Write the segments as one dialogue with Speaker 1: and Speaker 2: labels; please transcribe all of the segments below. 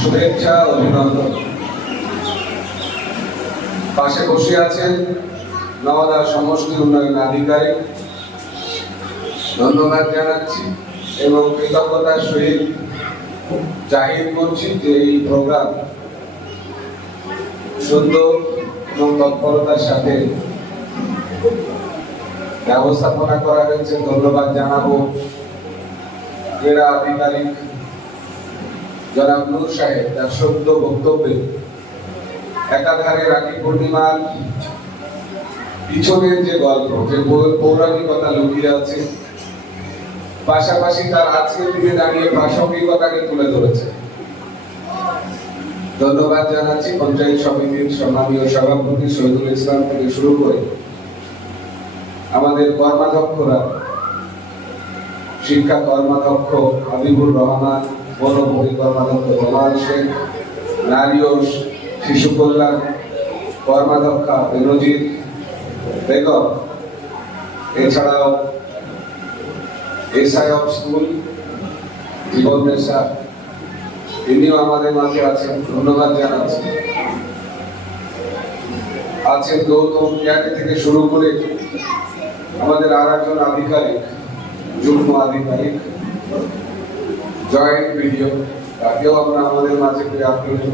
Speaker 1: শুভেচ্ছা অভিনন্দন। পাশে বসে আছেন নওদা সমষ্টি উন্নয়ন আধিকারিক। ধন্যবাদ জানাচ্ছি এবং কৃতজ্ঞতার সহিত জাহির করছি যে এই প্রোগ্রাম সুন্দর এবং তৎপরতার সাথে ব্যবস্থাপনা করা হয়েছে। ধন্যবাদ জানাব। ক্রীড়া আধিকারিক জনাব নূর সাহেব তার সত্য বক্তব্যে একাধারে রাখি পূর্ণিমার পিছনের যে গল্প, যে পৌরাণিকতা লুকিয়ে আছে, পাশাপাশি তার আজকের দিনে দাঁড়িয়ে প্রাসঙ্গিকতাকে তুলে ধরেছে। ধন্যবাদ জানাচ্ছি পঞ্চায়েত সমিতির সম্মানীয় সভাপতি শহীদুল ইসলাম থেকে শুরু করে আমাদের কর্মাধ্যক্ষরা, শিক্ষা কর্মাধ্যক্ষ হাবিবুর রহমান বনভূমি কর্মাধ্যক্ষ রোমান শেখ নারী ও শিশু কল্যাণ কর্মাধ্যক্ষা বেনজির বেগম এছাড়াও এসআই অফ স্কুল জীবন নেশা তিনিও আমাদের মাঝে আছেন ধন্যবাদ জানাচ্ছি আছেন গৌতম ত্যাগী থেকে শুরু করে আমাদের আর একজন আধিকারিক যুগ্ম আধিকারিক জয়েন্ট ভিডিও তাকেও আমরা আমাদের মাঝে পেয়ে আপ্যায়ন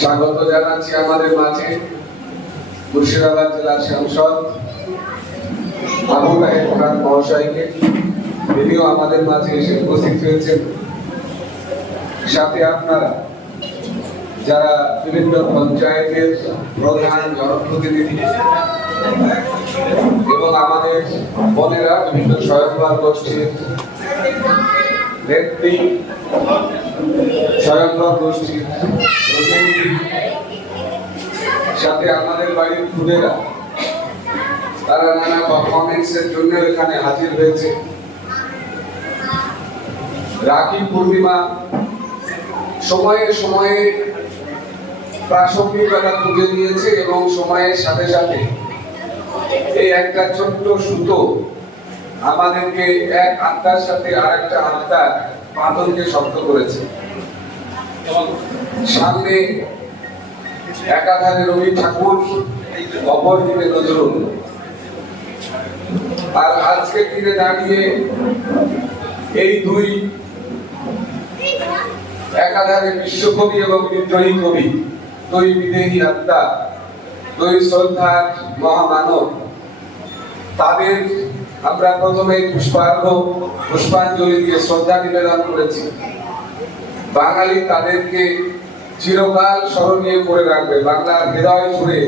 Speaker 1: স্বাগত জানাচ্ছি আমাদের মাঝে মুর্শিদাবাদ জেলার সাংসদ আবু তাহের খান মহাশয়কে। তিনিও আমাদের মাঝে এসে উপস্থিত হয়েছেন। সাথে আপনারা যারা বিভিন্ন পঞ্চায়েতের প্রধান জনপ্রতিনিধি বিভিন্ন স্বয়ংবর গোষ্ঠীর নেত্রী স্বয়ংবর গোষ্ঠীর সাথে আমাদের বাড়ির তারা নানা পারফরমেন্সের জন্য এখানে হাজির হয়েছে। রাখি পূর্ণিমা সময়ে সময়ে প্রাসঙ্গিকতা তুলে নিয়েছে এবং সময়ের সাথে সাথে এই একটা ছোট্ট সুতো আমাদেরকে এক আত্মার সাথে আর একটা আত্মার বাঁধনকে শক্ত করেছে। সামনে একাধারে রবি ঠাকুর, অপর দিকে নজরুল। আর আজকের দিনে দাঁড়িয়ে এই দুই একাধারে বিশ্বকবি এবং বিদ্রোহী কবি, দুই বিদেহী আত্মা দুই মহামানব। তাদের আমরা প্রথমে পুষ্পার্ঘ পুষ্পাঞ্জলি দিয়ে শ্রদ্ধা নিবেদন করেছি। বাঙালি তাদেরকে চিরকাল স্মরণীয় করে রাখবে, বাংলার হৃদয় জুড়ে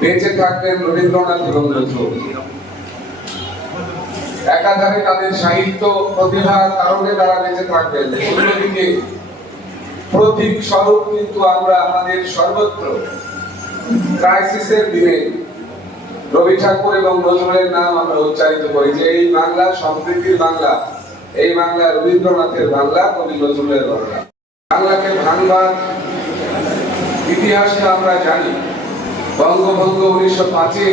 Speaker 1: বেঁচে থাকবেন রবীন্দ্রনাথ এবং নজরুল একাধারে তাদের সাহিত্য প্রতিভার কারণে তারা বেঁচে থাকবেন। প্রতীক স্বরূপ কিন্তু আমরা আমাদের সর্বত্র। ক্রাইসিসের দিনে রবি ঠাকুর এবং নজরুলের নাম আমরা উচ্চারিত করি যে এই বাংলা সমৃদ্ধির বাংলা, এই বাংলা রবীন্দ্রনাথের বাংলা, কবি নজরুলের বাংলা। বাংলাকে ভাঙবার ইতিহাসটা আমরা জানি, বঙ্গভঙ্গ উনিশশো পাঁচে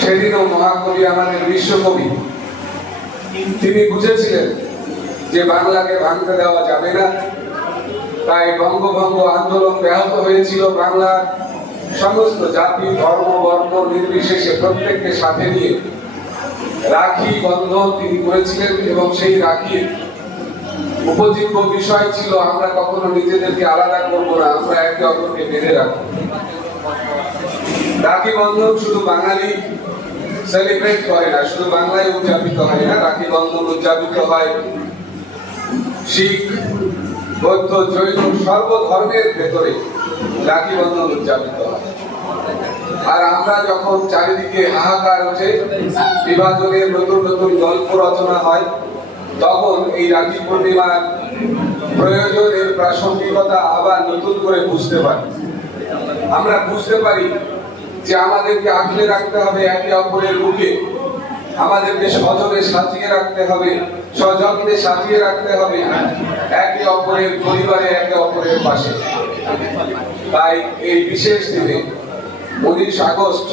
Speaker 1: সেদিনও মহাকবি আমাদের বিশ্বকবি। তিনি বুঝেছিলেন যে বাংলাকে ভাঙতে দেওয়া যাবে না। তাই বঙ্গভঙ্গ আন্দোলন ব্যাহত হয়েছিল বাংলার সমস্ত জাতি, ধর্ম, বর্ণ নির্বিশেষে প্রত্যেককে সাথে নিয়ে রাখি বন্ধন তিনি করেছিলেন এবং সেই রাখির উপজীব্য বিষয় ছিল, আমরা কখনো নিজেদেরকে আলাদা করব না, আমরা একে অপরকে বেঁধে রাখব। রাখি বন্ধন শুধু বাঙালি সেলিব্রেট করে না, শুধু বাংলায় উদযাপিত হয় না, রাখি বন্ধন উদযাপিত হয় শিখ, বৌদ্ধ, জৈন সর্ব ধর্মের ভেতরে রাখি বন্ধন উদযাপিত হয়। আর আমরা যখন চারিদিকে হাহাকার উঠে বিভাজনের নতুন নতুন গল্প রচনা হয়, তখন এই রাখি পূর্ণিমার প্রয়োজনের প্রাসঙ্গিকতা আবার নতুন করে বুঝতে পারি। আমরা বুঝতে পারি যে আমাদেরকে আগলে রাখতে হবে একে অপরের বুকে। আমাদেরকে সজনে সাজিয়ে রাখতে হবে সযত্নে সাজিয়ে রাখতে হবে একে অপরের পরিবারে, একে অপরের পাশে। তাই এই বিশেষ দিনে উনিশ আগস্ট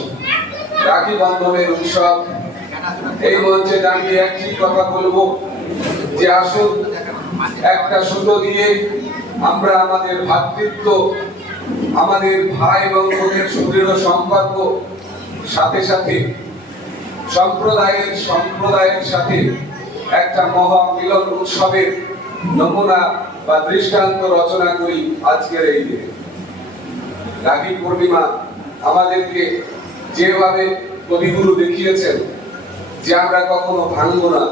Speaker 1: রাখি বন্ধনের উৎসব। এই মঞ্চে দাঁড়িয়ে একটি কথা বলব, যে আসুন, একটা সুতো দিয়ে আমরা আমাদের ভ্রাতৃত্ব আমাদের ভাই এবং বোনের সুদৃঢ় সম্পর্ক, সাথে সাথে সম্প্রদায়ের সম্প্রদায়ের সাথে একটা মহা মিলন উৎসবের নমুনা বা দৃষ্টান্ত রচনা করি আজকের এই দিনে। রাখি পূর্ণিমা আমাদেরকে যেভাবে কবিগুরু দেখিয়েছেন যে আমরা কখনো ভাঙবো না।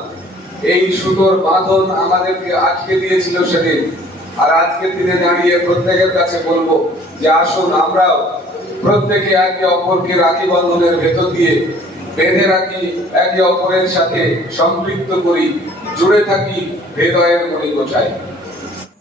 Speaker 1: এই সুতোর বাঁধন আমাদেরকে আটকে দিয়েছিল সেদিন। আর আজকের দিনে দাঁড়িয়ে প্রত্যেকের কাছে বলব যে আসুন আমরাও প্রত্যেকে একে অপরকে রাখি বন্ধনের ভেতর দিয়ে, বেঁধে রাখি একে অপরের সাথে সম্পৃক্ত করি, জুড়ে থাকি হৃদয়ের মণিকোঠায়।